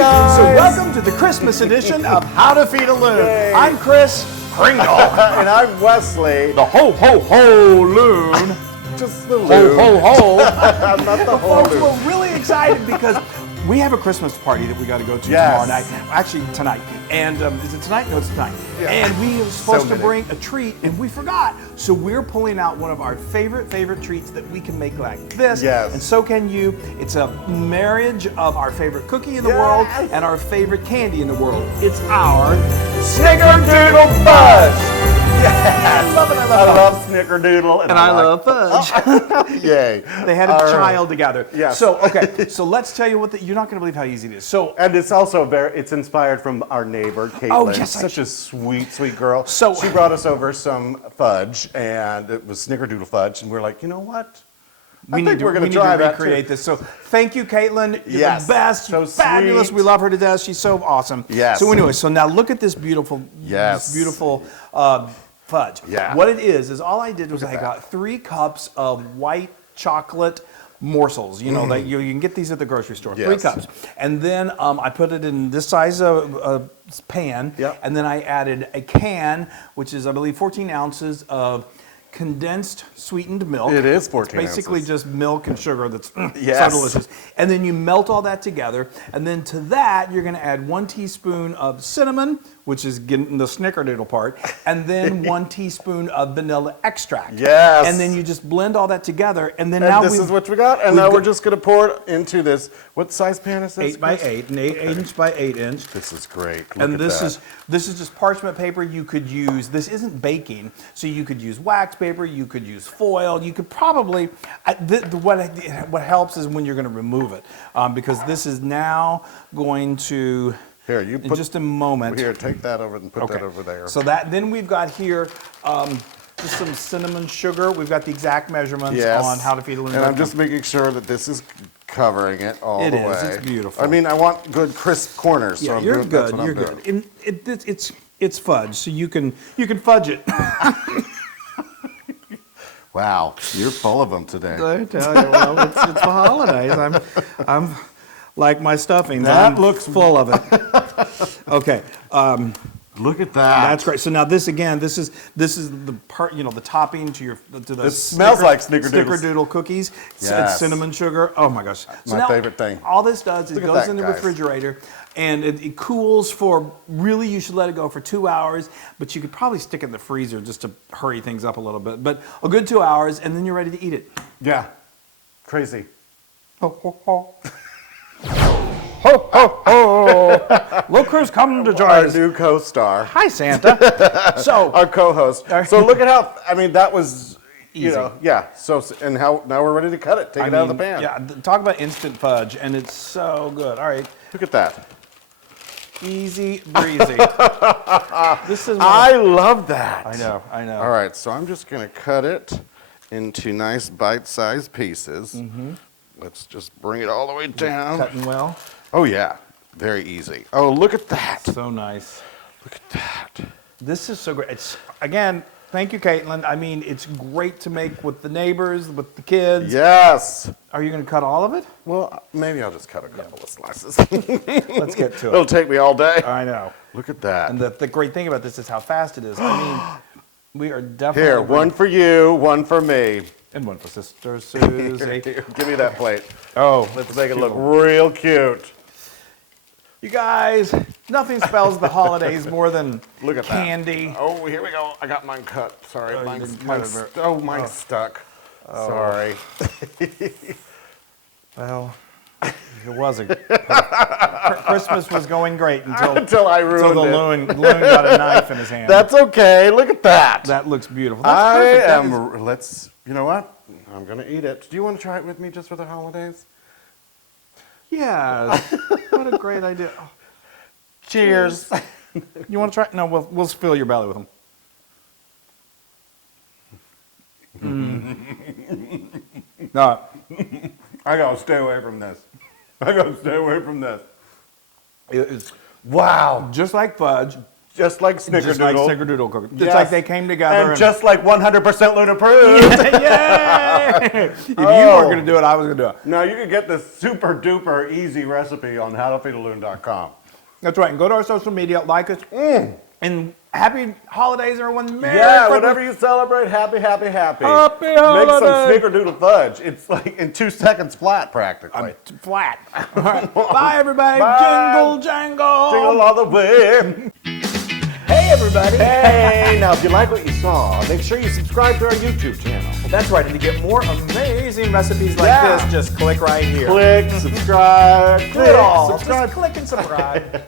guys! So welcome to the Christmas edition of How to Feed a Loon. Yay. I'm Chris Kringle. And I'm Wesley. The ho loon. Just the Loon. Ho. I'm not the whole Folks, Loon. we're really excited because we have a Christmas party that we got to go to Yes. tomorrow night. Actually, tonight. And is it tonight? No, it's tonight. Yeah. And we were supposed to many. bring a treat, and we forgot. So we're pulling out one of our favorite treats that we can make like this. Yes. And so can you. It's a marriage of our favorite cookie in the Yes. world and our favorite candy in the world. It's our Snickerdoodle Fudge. Yes. I love it. I love Snickerdoodle. And I love fudge. Yay. They had a child together. Yes. So, okay. So let's tell you what you're not going to believe how easy it is. So, And it's also it's inspired from our neighbor, Caitlin. Oh, yes, Such a sweet girl. So- she brought us over some fudge, and it was Snickerdoodle fudge, and we're like, you know what? we need to recreate this. So thank you, Caitlin. You're Yes. the best. So You're fabulous. sweet. We love her to death. She's so awesome. Yes. So anyway, so now look at this beautiful, Yes. fudge. Yeah. What it is all I did was I that. got 3 cups of white chocolate morsels. You know, that you can get these at the grocery store. 3 Yes. cups. And then I put it in this size of pan. Yep. And then I added a can, which is, I believe, 14 ounces of condensed sweetened milk. It is 14 It's basically ounces. just milk and sugar that's Yes. so delicious. And then you melt all that together. And then to that, you're going to add 1 teaspoon of cinnamon, which is getting the snickerdoodle part, and then 1 teaspoon of vanilla extract. Yes. And then you just blend all that together. And then And now this is what we got, and we've now we're got- just going to pour it into this. What size pan is this? 8 by Chris? 8, an 8-inch by 8-inch. This is great. Look And at this that. is just parchment paper. You could use, this isn't baking, so you could use wax paper, you could use foil, you could probably, what helps is when you're going to remove it, because this is now going to, Here, you in put just a moment. Here, take that over and put that over there. So then we've got here just some cinnamon sugar. We've got the exact measurements Yes. on How to Feed a Loon. And I'm just making sure that this is covering it all It the is. way. It's beautiful. I mean, I want good crisp corners. Yeah, so I'm you're doing, that's good. what You're I'm good. doing. And it's fudge, so you can fudge it. Wow, you're full of them today. I tell you, well, it's the holidays. I'm like my stuffings. That I'm looks full of it. Okay, Look at that. that's great. So now this again, this is the part, you know, the topping to the. This smells like Snickerdoodles. Snickerdoodle cookies. It's Yes. cinnamon sugar. Oh my gosh, So My now, favorite thing. All this does is Look at goes that, in the guys. refrigerator. And it cools for, really you should let it go for 2 hours, but you could probably stick it in the freezer just to hurry things up a little bit. But a good 2 hours, and then you're ready to eat it. Yeah, crazy. Ho, ho, ho. Ho, ho, ho. Look who's come to join Our us. new co-star, Hi, Santa. So, our co-host. So look at how, I mean, that was, you Easy. know, yeah. So, and how, now we're ready to cut it, take it out of the pan. Yeah, talk about instant fudge, and it's so good. All right, Look at that. easy breezy. This is I love that. I know. All right, so I'm just going to cut it into nice bite-sized pieces. Let's just bring it all the way down. Cutting well. Oh, yeah. Very easy. Oh, look at that. So nice. Look at that. This is so great. It's, again, thank you, Caitlin. I mean, it's great to make with the neighbors, with the kids. Yes. Are you going to cut all of it? Well, maybe I'll just cut a couple of slices. Let's get to It'll it. take me all day. I know. Look at that. And the great thing about this is how fast it is. I mean, we are definitely... Here, one for you, one for me. And one for Sister Susie. Here, give me that plate. Oh, Let's make it look real cute. You guys, nothing spells the holidays more than Look at candy. that. Oh, here we go. I got mine cut. Sorry, Oh, you mine's, didn't cut mine's, it mine's stuck. Sorry. Well, it wasn't. Christmas was going great until I the ruined it. loon got a knife in his hand. That's okay. Look at that. That looks beautiful. That's perfect. That is- Let's, you know what? I'm going to eat it. Do you want to try it with me just for the holidays? Yeah. What a great idea. Oh, Cheers. you want to try? No, we'll fill your belly with them. No, I got to stay away from this. I got to stay away from this. it's Wow. just like fudge, Just like Snickerdoodle. Just like Snickerdoodle cookies. Yes. It's like they came together. And just like 100% Loon approved. Yay! If you weren't going to do it, I was going to do it. Now you can get this super duper easy recipe on howtofeedaloon.com. That's right. And go to our social media, like us. And happy holidays, everyone. Merry Yeah, Christmas. whatever you celebrate, happy, happy, happy. Happy Make some holidays. Snickerdoodle fudge. It's like in 2 seconds flat, practically. Flat. All right. Bye, everybody. Bye. Jingle, jangle. Jingle all the way. Hey, everybody. Hey, now if you like what you saw, make sure you subscribe to our YouTube channel. That's right. And to get more amazing recipes like Yeah. this, just click right here. Click, subscribe, Do it all. subscribe. Just click and subscribe.